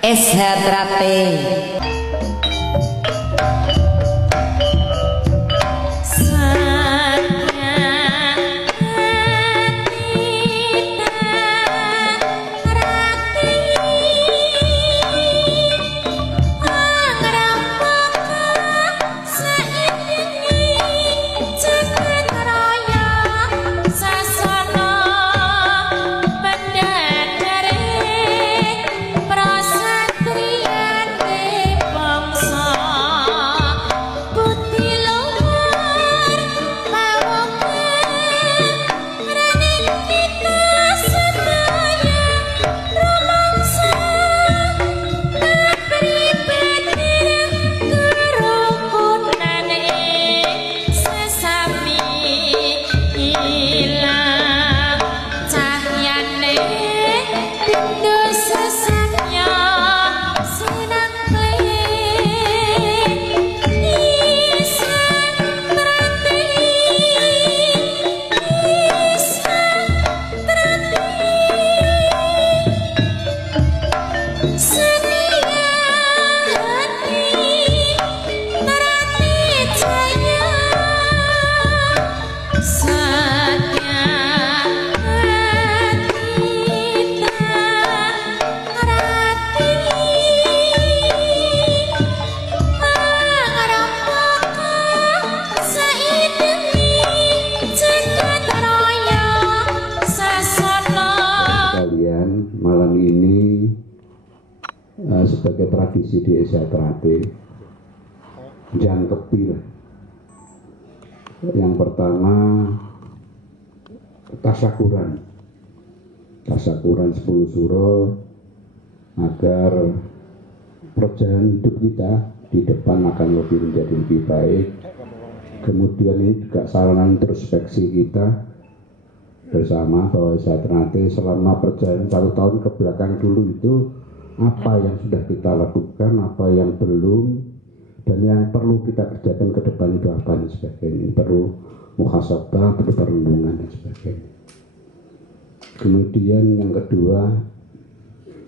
Eshatrate. Sebagai tradisi di Eshatrate, jangkepi lah. Yang pertama tasakuran 10 suro agar perjalanan hidup kita di depan akan menjadi lebih baik. Kemudian ini juga sarana introspeksi kita bersama bahwa Eshatrate selama perjalanan 1 tahun ke belakang dulu itu apa yang sudah kita lakukan, apa yang belum, dan yang perlu kita kerjakan ke depan itu apa dan sebagainya. Perlu muhasabah, perlu perenungan dan sebagainya. Kemudian yang kedua,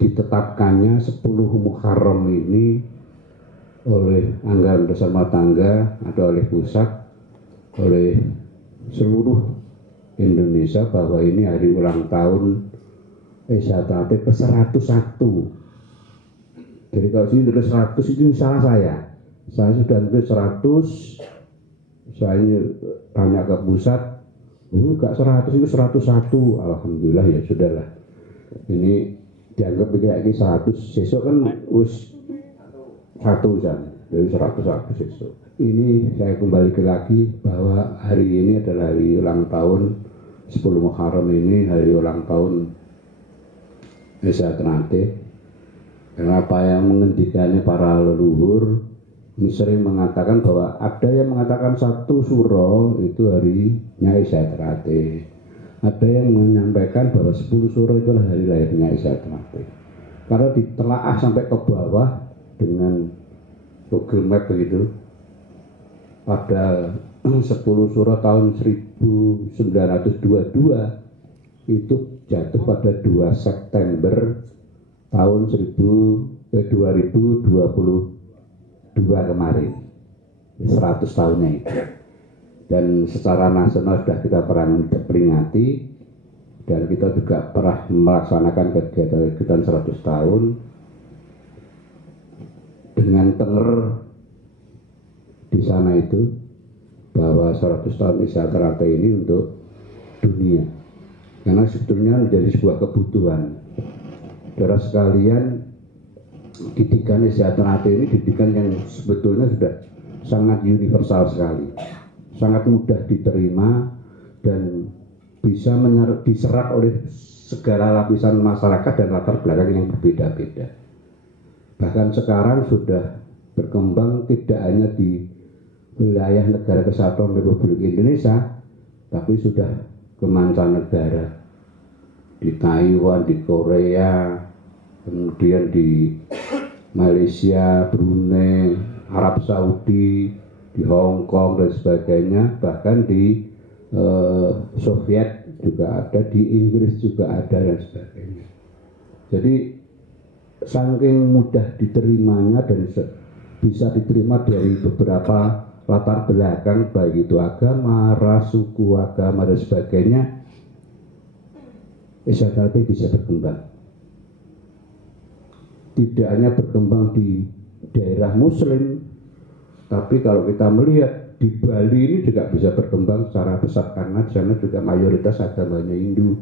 ditetapkannya 10 Muharram ini oleh anggaran dasar rumah tangga atau oleh pusat, oleh seluruh Indonesia bahwa ini hari ulang tahun Eshatrate ke-101. Jadi kalau sini tulis 100 itu salah saya sudah tulis 100, saya tanya ke pusat, enggak 100 itu 101, alhamdulillah ya sudahlah. Ini dianggap kayak 100, besok kan us 1 jadi 101 besok. Ini saya kembali lagi bahwa hari ini adalah hari ulang tahun 10 Muharram ini, hari ulang tahun Eshatrate. Karena apa yang menghentikannya para leluhur ini sering mengatakan bahwa ada yang mengatakan 1 suro itu harinya Eshatrate, ada yang menyampaikan bahwa 10 suro itu hari lahirnya Eshatrate. Karena ditelaah sampai ke bawah dengan Google Map begitu, pada 10 suro tahun 1922 itu jatuh pada 2 September tahun 2022 kemarin, 100 tahunnya itu. Dan secara nasional sudah kita peringati, dan kita juga pernah melaksanakan kegiatan 100 tahun dengan tenger di sana itu bahwa 100 tahun Eshatrate ini untuk dunia, karena sebetulnya menjadi sebuah kebutuhan. Saudara sekalian, didikan Eshatrate ini didikan yang sebetulnya sudah sangat universal sekali, sangat mudah diterima dan bisa diserap oleh segala lapisan masyarakat dan latar belakang yang berbeda-beda. Bahkan sekarang sudah berkembang tidak hanya di wilayah negara kesatuan Republik Indonesia, tapi sudah ke mancanegara, di Taiwan, di Korea, kemudian di Malaysia, Brunei, Arab Saudi, di Hong Kong dan sebagainya, bahkan di Soviet juga ada, di Inggris juga ada dan sebagainya. Jadi saking mudah diterimanya dan bisa diterima dari beberapa latar belakang, baik itu agama, ras, suku, agama dan sebagainya, SHKT bisa berkembang. Tidak hanya berkembang di daerah muslim, tapi kalau kita melihat di Bali ini juga bisa berkembang secara besar karena di sana juga mayoritas agamanya Hindu.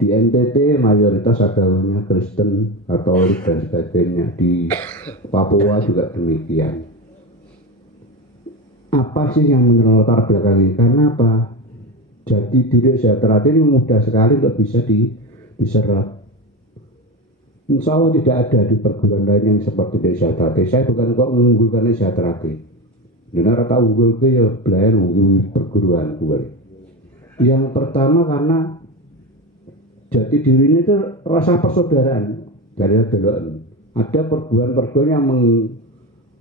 Di NTT mayoritas agamanya Kristen, Katolik dan sebagainya. Di Papua juga demikian. Apa sih yang menelatar belakang ini? Karena apa? Jadi diri sejahtera ini mudah sekali untuk bisa diserap. Insya Allah tidak ada di perguruan lain yang seperti di sejahtera. Saya bukan kok mengunggulkan sejahtera. Dengan rata unggul ke ya belayan unggul perguruan gue. Yang pertama karena jati diri ini itu rasa persaudaraan dari deloken. Ada perguruan-perguruan yang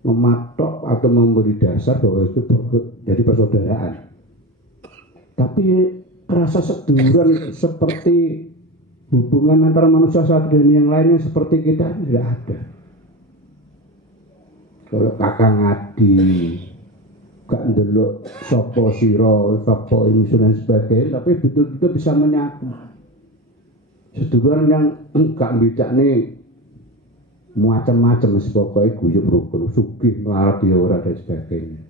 mematok atau memberi dasar bahwa itu dari persaudaraan. Tapi rasa seduluran seperti hubungan antara manusia satu dan yang lainnya seperti kita tidak ada. Kalau kakak ngadi, gak ndelok sopo siro, sopo ini dan sebagainya, tapi betul-betul bisa menyatu. Seduluran yang enggak bijak nih macam-macam pokoknya guyub rukun, sugih melarat ora dan sebagainya.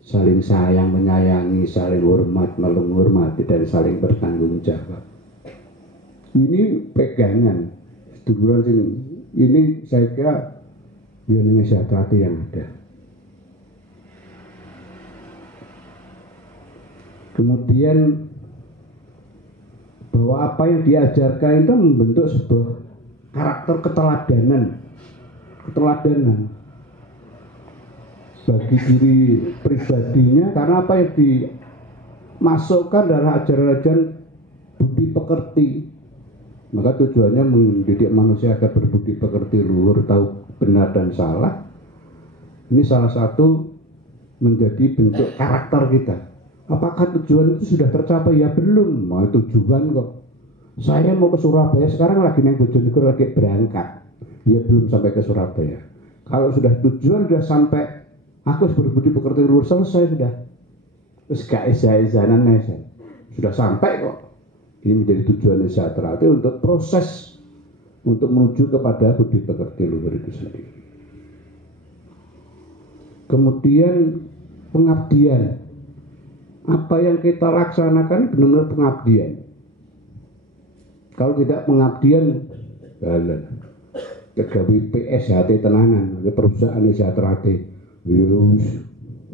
Saling sayang menyayangi, saling hormat menghormati dan saling bertanggung jawab. Ini pegangan seduluran ini saya kira di Indonesia hati yang ada. Kemudian bahwa apa yang diajarkan itu membentuk sebuah karakter keteladanan bagi diri pribadinya, karena apa yang dimasukkan dalam ajaran-ajaran budi pekerti. Maka tujuannya mendidik manusia agar berbudi pekerti, luhur, tahu benar dan salah. Ini salah satu menjadi bentuk karakter kita. Apakah tujuan itu sudah tercapai? Ya belum. Mau tujuan kok. Saya mau ke Surabaya sekarang lagi naik Bojonegoro lagi berangkat. Ya belum sampai ke Surabaya. Kalau sudah tujuan sudah sampai, aku berbudi pekerti luhur selesai sudah. Terus gak izah-izanan sudah sampai kok. Ini menjadi tujuan sejahtera itu untuk proses untuk menuju kepada budi pekerti luhur itu sendiri. Kemudian pengabdian. Apa yang kita laksanakan benar-benar pengabdian. Kalau tidak pengabdian, kegawe PSHT tenanan, perusahaan sejahtera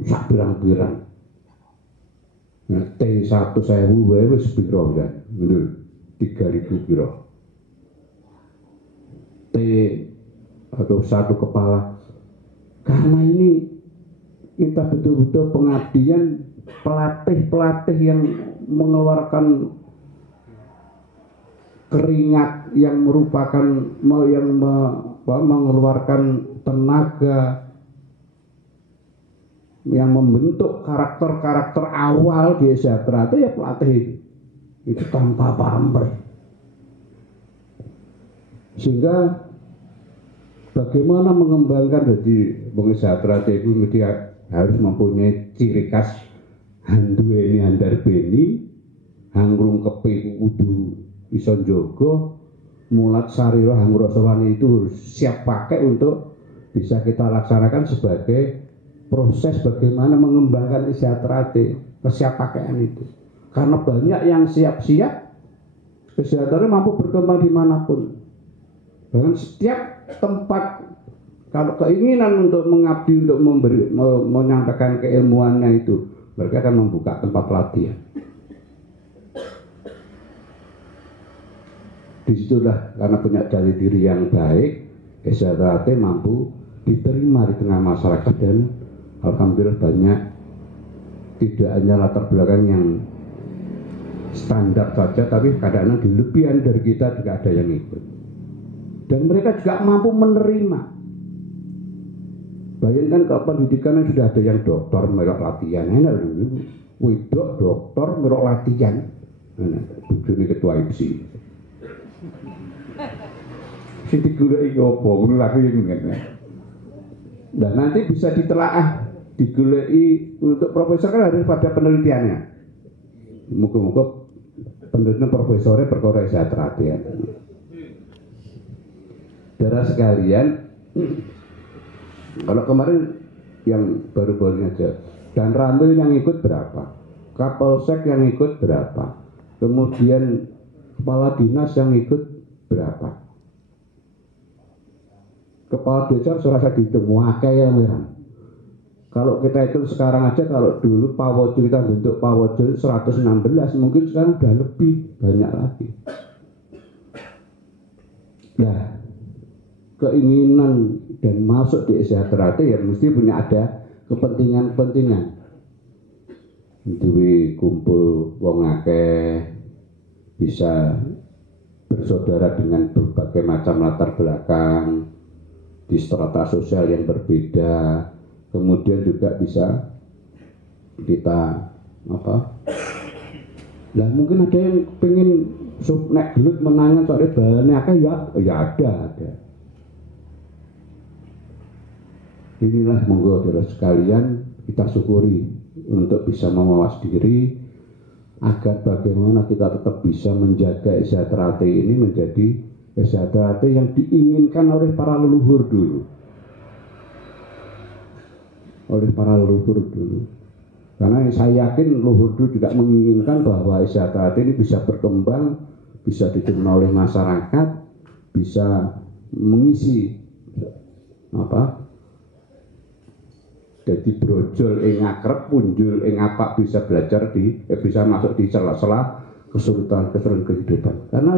sak pirang-pirang. Nah, T1 sewu wis piro ya? Bener, 3.000 piro. T atau satu kepala. Karena ini kita betul-betul pengabdian, pelatih yang mengeluarkan keringat, yang merupakan mengeluarkan tenaga, yang membentuk karakter-karakter awal di sejahtera itu ya pelatih itu tanpa pamrih. Sehingga bagaimana mengembangkan jadi sejahtera itu dia harus mempunyai ciri khas handuweni handarbeni, hangrung kepi kudu iso njogo, mulat sarira hangrasawani itu harus siap pakai untuk bisa kita laksanakan sebagai proses bagaimana mengembangkan sejahtera kesiapakaian itu. Karena banyak yang siap-siap, sejahtera mampu berkembang dimanapun. Bahkan setiap tempat, kalau keinginan untuk mengabdi, untuk menyampaikan keilmuannya itu, mereka akan membuka tempat pelatihan. Disitulah karena punya jati diri yang baik, sejahtera mampu diterima di tengah masyarakat dan alhamdulillah banyak, tidak hanya latar belakang yang standar saja, tapi kadang-kadang di lebihan dari kita juga ada yang ikut. Dan mereka juga mampu menerima. Bayangkan kalau pendidikan sudah ada yang doktor merok latihan, enak dulu. Widok doktor merok latihan. Bujuni ketua IPSI. Sing digoleki apa? Ngono aku yang ngene. Dan nanti bisa ditelaah, digoleki untuk profesor kan harus pada penelitiannya. Muga-muga penelitian profesornya perkara sejahtera ya. Saudara sekalian, kalau kemarin yang baru-baru aja, dan Ramil yang ikut berapa? Kapolsek yang ikut berapa? Kemudian kepala dinas yang ikut berapa? Kepala desa serasa dihitung wakai yang merah. Kalau kita hitung sekarang aja, kalau dulu Pawodjo kita bentuk Pawodjo 116, mungkin sekarang udah lebih banyak lagi. Nah, keinginan dan masuk di sejahtera ya mesti punya ada kepentingan-kepentingan. Dewi kumpul wong akeh, bisa bersaudara dengan berbagai macam latar belakang di strata sosial yang berbeda, kemudian juga bisa kita lah mungkin ada yang pengen nek gelut menangan soalnya balane akeh ya ada. Inilah monggo saudara sekalian kita syukuri untuk bisa memawas diri agar bagaimana kita tetap bisa menjaga sejahtera ini menjadi sejahtera yang diinginkan oleh para leluhur dulu. Karena saya yakin leluhur dulu juga menginginkan bahwa sejahtera ini bisa berkembang, bisa diterima oleh masyarakat, bisa mengisi jadi brojol ing akrep, punjul ing apak bisa belajar bisa masuk di sela-sela kesulitan kehidupan. Karena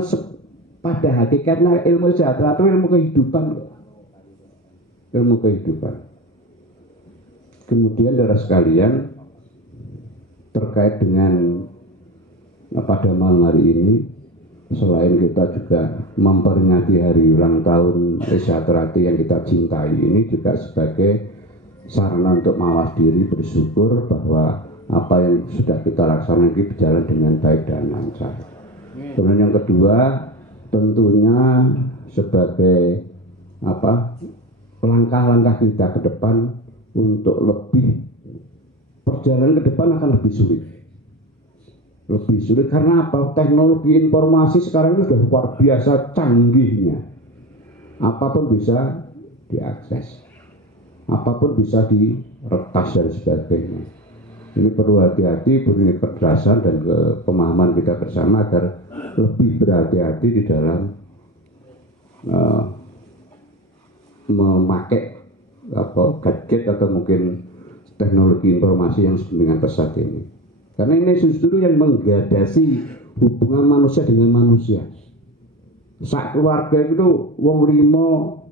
pada hakikatnya ilmu sejahtera itu ilmu kehidupan. Kemudian saudara sekalian, terkait dengan pada malam hari ini, selain kita juga memperingati hari ulang tahun sejahtera yang kita cintai ini juga sebagai sarana untuk mawas diri, bersyukur bahwa apa yang sudah kita laksanakan ini berjalan dengan baik dan lancar. Kemudian yang kedua, tentunya sebagai langkah-langkah kita ke depan untuk lebih perjalanan ke depan akan lebih sulit karena apa? Teknologi informasi sekarang ini sudah luar biasa canggihnya, apapun bisa diakses, apapun bisa diretas dan sebagainya. Ini perlu hati-hati, perlu kecerdasan dan pemahaman kita bersama agar lebih berhati-hati di dalam memakai gadget atau mungkin teknologi informasi yang dengan pesat ini. Karena ini justru yang menggadasi hubungan manusia dengan manusia. Sak keluarga itu wong limo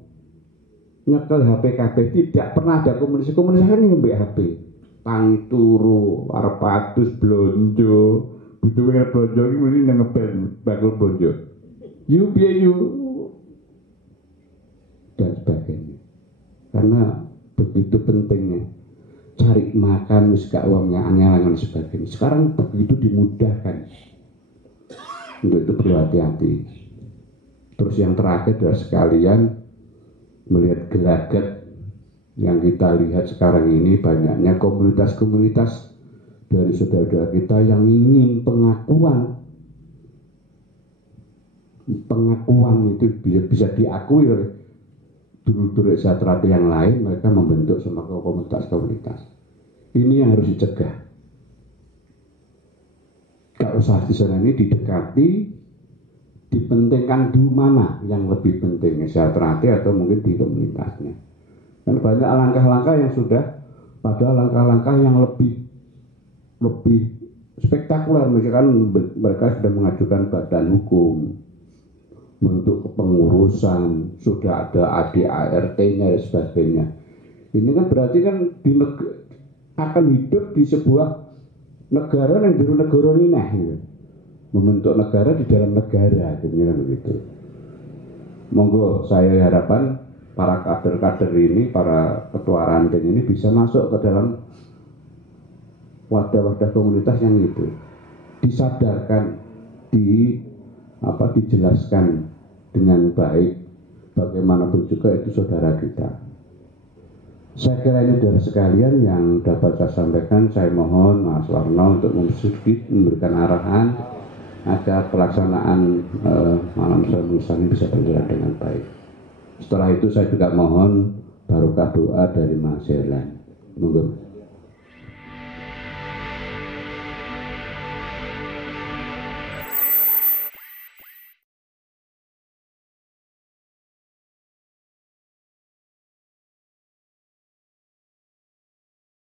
nyekel HP KB, tidak pernah ada komunikasi kan yang HP. Tangi turu, arep atus blonjo, butuhe blonjo iki mesti nang ngebel bakul blonjo. You dan sebagainya. Karena begitu pentingnya cari makan wis gak uangnya angan-angan sebagainya. Sekarang begitu dimudahkan. Untuk itu perlu hati-hati. Terus yang terakhir adalah sekalian melihat gelagat yang kita lihat sekarang ini, banyaknya komunitas-komunitas dari saudara-saudara kita yang ingin pengakuan itu bisa diakui oleh dulur-dulur sejahtera yang lain. Mereka membentuk semua komunitas-komunitas ini yang harus dicegah. Gak usah di sana ini didekati, dipentingkan di mana yang lebih penting, sejahtera atau mungkin di komunitasnya. Dan banyak langkah-langkah yang sudah, pada langkah-langkah yang lebih spektakuler. Misalkan mereka sudah mengajukan badan hukum untuk kepengurusan, sudah ada ADART-nya dan sebagainya. Ini kan berarti kan akan hidup di sebuah negara yang juru negara ini, gitu. Membentuk negara di dalam negara, begitu. Monggo saya harapan para kader-kader ini, para ketua ranting ini bisa masuk ke dalam wadah-wadah komunitas yang itu, disadarkan, dijelaskan dengan baik bagaimanapun juga itu saudara kita. Saya kira ini dari sekalian yang dapat saya sampaikan. Saya mohon Mas Warno untuk memberikan arahan agar pelaksanaan malam Nusa ini bisa berjalan dengan baik. Setelah itu saya juga mohon barokah doa dari Mas Herlan. Monggo.